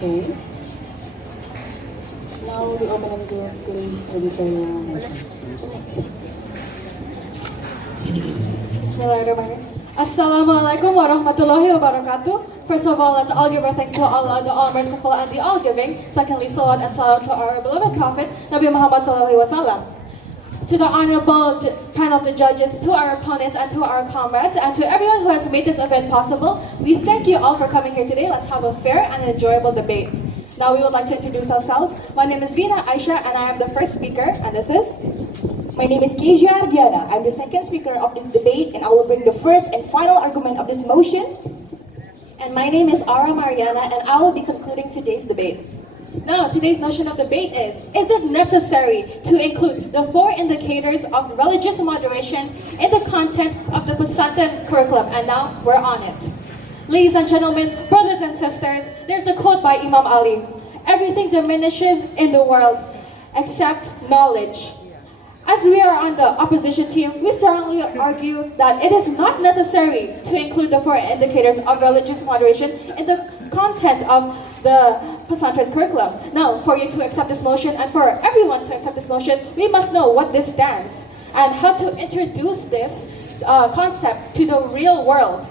Okay. Now the opening group, please prepare your motion. Bismillahirrahmanirrahim. Assalamualaikum warahmatullahi wabarakatuh. First of all, let's all give our thanks to Allah, the All-Merciful and the All-Giving. Secondly, salawat and salam to our beloved Prophet, Nabi Muhammad sallallahu alaihi wasallam. To the honorable panel of the judges, to our opponents, and to our comrades, and to everyone who has made this event possible, we thank you all for coming here today. Let's have a fair and enjoyable debate. Now we would like to introduce ourselves. My name is Vina Aisha, and I am the first speaker, and this is... My name is Kezia Ardiana. I'm the second speaker of this debate, and I will bring the first and final argument of this motion. And my name is Ara Mariana, and I will be concluding today's debate. Now, today's notion of debate is it necessary to include the 4 indicators of religious moderation in the content of the pesantren curriculum? And now, we're on it. Ladies and gentlemen, brothers and sisters, there's a quote by Imam Ali. Everything diminishes in the world except knowledge. As we are on the opposition team, we strongly argue that it is not necessary to include the 4 indicators of religious moderation in the content of the pesantren curriculum. Now, for you to accept this motion and for everyone to accept this motion, we must know what this stands and how to introduce this concept to the real world.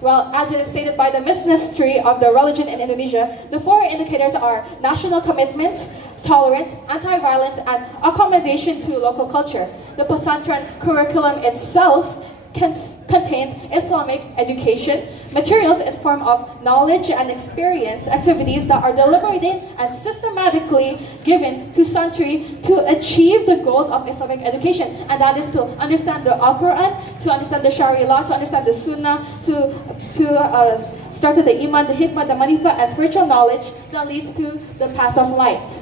Well, as it is stated by the Ministry of the Religion in Indonesia, the 4 indicators are national commitment, tolerance, anti-violence, and accommodation to local culture. The pesantren curriculum itself contains Islamic education, materials in form of knowledge and experience activities that are deliberated and systematically given to santri to achieve the goals of Islamic education. And that is to understand the Al-Quran, to understand the Sharia law, to understand the Sunnah, to start with the Iman, the Hikmah, the Manifah, and spiritual knowledge that leads to the path of light.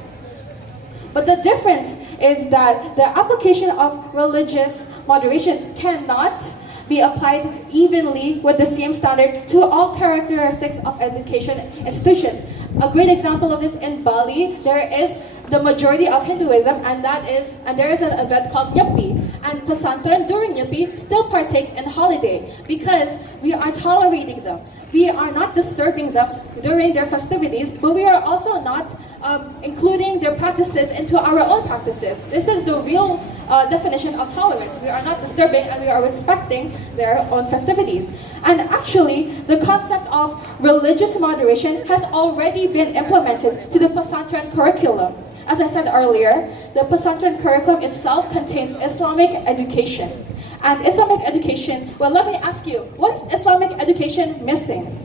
But the difference is that the application of religious moderation cannot be applied evenly with the same standard to all characteristics of education institutions. A great example of this in Bali, there is the majority of Hinduism, and there is an event called Nyepi. And pesantren during Nyepi still partake in holiday because we are tolerating them. We are not disturbing them during their festivities, but we are also not including their practices into our own practices. This is the real definition of tolerance. We are not disturbing and we are respecting their own festivities. And actually, the concept of religious moderation has already been implemented to the pesantren curriculum. As I said earlier, the pesantren curriculum itself contains Islamic education. And Islamic education, well, let me ask you, what is Islamic education missing?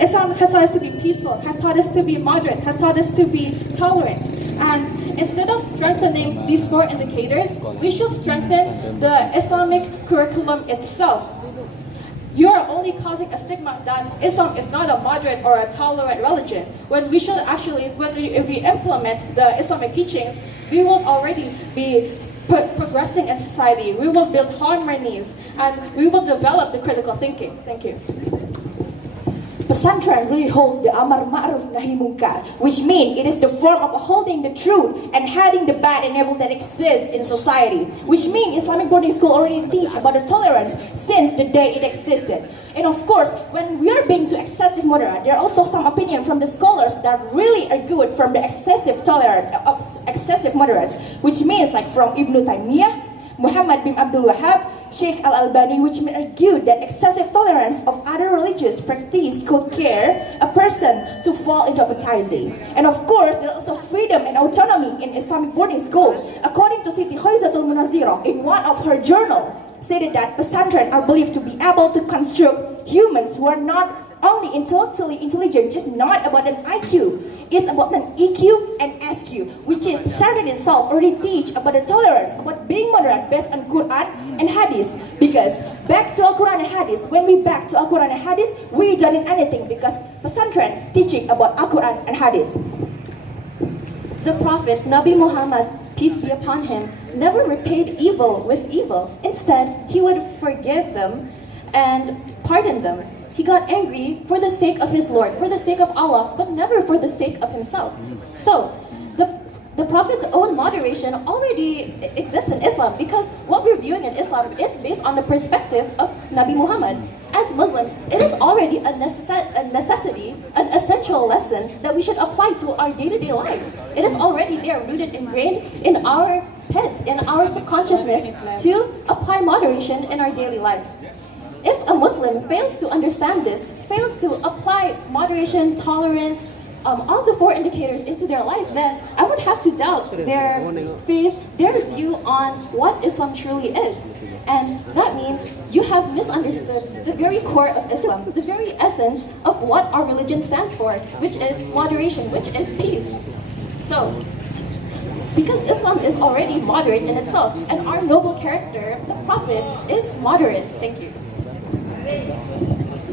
Islam has taught us to be peaceful, has taught us to be moderate, has taught us to be tolerant. And instead of strengthening these 4 indicators, we should strengthen the Islamic curriculum itself. You are only causing a stigma that Islam is not a moderate or a tolerant religion, when we should actually, if we implement the Islamic teachings, we will already be progressing in society. We will build harmonies and we will develop the critical thinking. Thank you. Pesantren really holds the Amar Ma'ruf Nahi Munkar, which means it is the form of holding the truth and hiding the bad and evil that exists in society. Which means Islamic boarding school already teach about the tolerance since the day it existed. And of course, when we are being too excessive moderate, there are also some opinion from the scholars that really are good from the excessive tolerance of excessive moderates, which means like from Ibn Taymiyyah, Muhammad bin Abdul Wahhab, Sheikh Al-Albani, which may argue that excessive tolerance of other religious practice could scare a person to fall into apathesia. And of course, there is also freedom and autonomy in Islamic boarding school. According to Siti Khaizatul Munazirah, in one of her journal, stated that pesantren are believed to be able to construct humans who are not only intellectually intelligent, just not about an IQ. It's about an EQ and SQ, which is pesantren itself already teach about the tolerance, about being moderate based on Quran and Hadith. Because back to Al-Quran and Hadith, when we back to Al-Quran and Hadith, we don't need anything because pesantren teaching about Al-Quran and Hadith. The Prophet, Nabi Muhammad, peace be upon him, never repaid evil with evil. Instead, he would forgive them and pardon them. He got angry for the sake of his Lord, for the sake of Allah, but never for the sake of himself. So, the Prophet's own moderation already exists in Islam because what we're viewing in Islam is based on the perspective of Nabi Muhammad. as Muslims, it is already a necessity, an essential lesson that we should apply to our day-to-day lives. It is already there, rooted, ingrained in our heads, in our subconsciousness, to apply moderation in our daily lives. If a Muslim fails to understand this, fails to apply moderation, tolerance, all the four indicators into their life, then I would have to doubt their faith, their view on what Islam truly is. And that means you have misunderstood the very core of Islam, the very essence of what our religion stands for, which is moderation, which is peace. So, because Islam is already moderate in itself, and our noble character, the Prophet, is moderate. Thank you.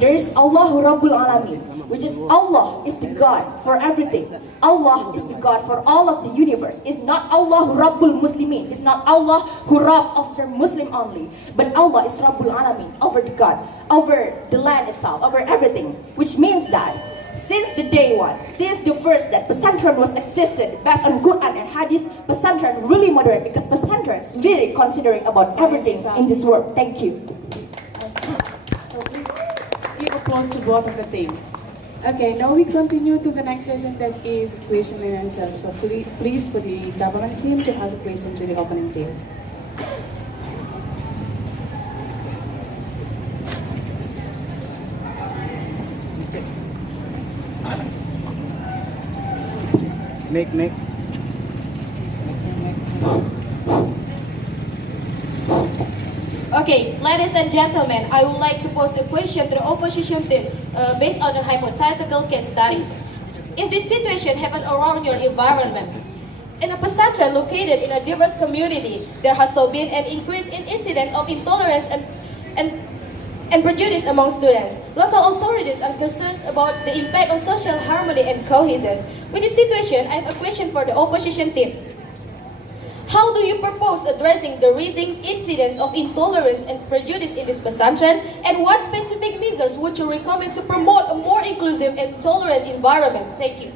There is Allah Rabbul Alamin, which is Allah is the God for everything. Allah is the God for all of the universe. It's not Allah Rabbul Muslimin. It's not Allah who Rabb after Muslim only. But Allah is Rabbul Alamin, over the God, over the land itself, over everything. Which means that since the day one, since the first that pesantren was existed based on Quran and Hadith, pesantren really moderate because pesantren is really considering about everything in this world. Thank you. So give applause to both of the team. Okay, now we continue to the next session, that is question and answer. So please for the government team to ask a question to the opening team. Make. Okay, ladies and gentlemen, I would like to pose a question to the opposition team based on a hypothetical case study. If this situation happens around your environment, in a pesantren located in a diverse community, there has so been an increase in incidents of intolerance and prejudice among students. Local authorities are concerned about the impact on social harmony and cohesion. With this situation, I have a question for the opposition team. How do you propose addressing the rising incidents of intolerance and prejudice in this pesantren? And what specific measures would you recommend to promote a more inclusive and tolerant environment? Thank you.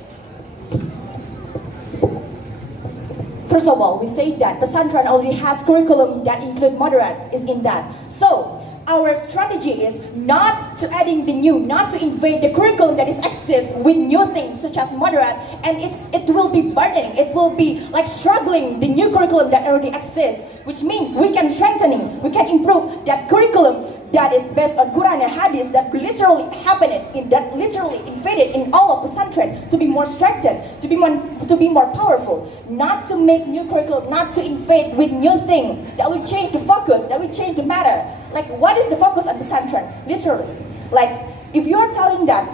First of all, we say that pesantren already has curriculum that include moderate is in that. So our strategy is not to adding the new, not to invade the curriculum that is exists with new things such as moderate, and it will be burdening. It will be like struggling the new curriculum that already exists, which means we can strengthening, we can improve that curriculum that is based on Quran and Hadith that literally happened that literally invaded in all of pesantren to be more strengthened, to be more powerful, not to make new curriculum, not to invade with new thing that will change the focus, that will change the matter. Like, what is the focus of pesantren? Literally, like if you are telling that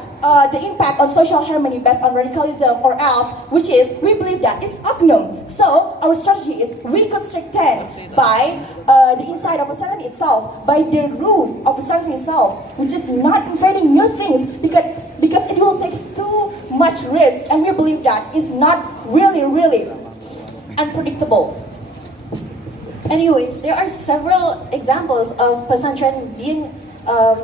the impact on social harmony based on radicalism or else, which is we believe that it's ognum. So our strategy is we could strengthen by the inside of pesantren itself, by the rule of pesantren itself, which is not invading new things because it will take too much risk, and we believe that it's not really unpredictable. Anyways, there are several examples of pesantren being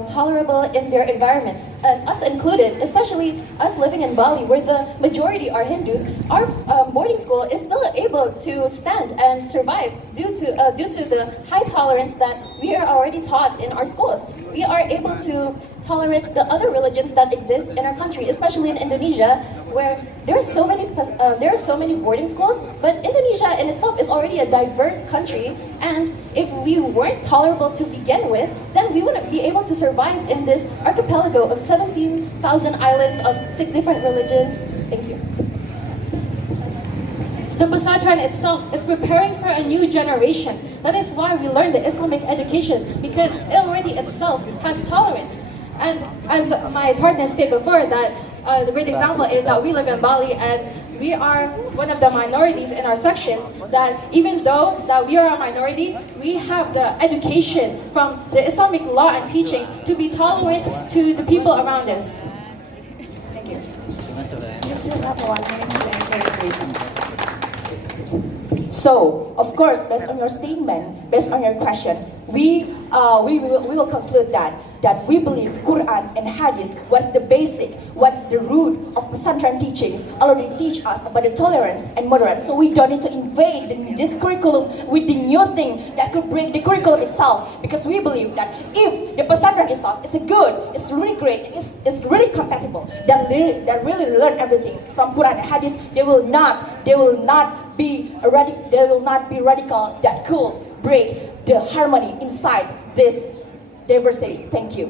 tolerable in their environments, and us included, especially us living in Bali, where the majority are Hindus. Our boarding school is still able to stand and survive due to the high tolerance that we are already taught in our schools. We are able to tolerate the other religions that exist in our country, especially in Indonesia, where there are so many boarding schools. But Indonesia in itself is already a diverse country, and if we weren't tolerable to begin with, then we wouldn't be able to survive in this archipelago of 17,000 islands of 6 different religions. Thank you. The pesantren itself is preparing for a new generation. That is why we learn the Islamic education, because it already itself has tolerance. And as my partner stated before, that the great example is that we live in Bali, and we are one of the minorities in our sections, that even though that we are a minority, we have the education from the Islamic law and teachings to be tolerant to the people around us. Thank you. You still have 1 minute to answer the question. So, of course, based on your statement, based on your question, we will conclude that we believe Quran and Hadith, what's the basic, what's the root of pesantren teachings, already teach us about the tolerance and moderation. So we don't need to invade this curriculum with the new thing that could break the curriculum itself, because we believe that if the pesantren itself is good, it's really great, it's really compatible, that really learn everything from Quran and Hadith, they will not be radical that could break the harmony inside this diversity. Thank you.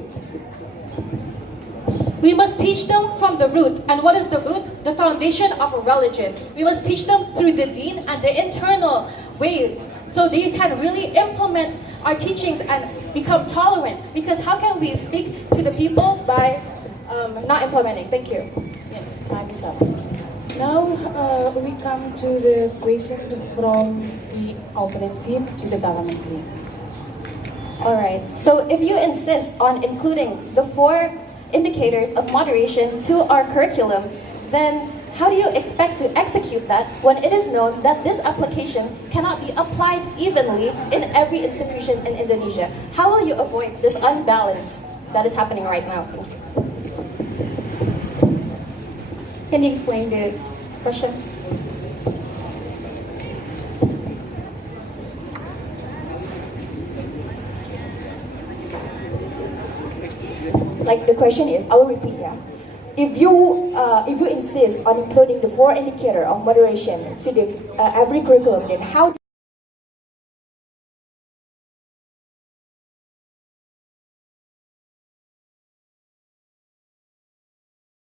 We must teach them from the root. And what is the root? The foundation of a religion. We must teach them through the deen and the internal way, so they can really implement our teachings and become tolerant. Because how can we speak to the people by not implementing? Thank you. Yes, time is up. Now we come to the question from the opponent team to the government team. Alright, so if you insist on including the 4 indicators of moderation to our curriculum, then how do you expect to execute that when it is known that this application cannot be applied evenly in every institution in Indonesia? How will you avoid this unbalance that is happening right now? Thank you. Can you explain the question? Like the question is, I will repeat. Yeah, if you insist on including the 4 indicators of moderation to the every curriculum, then how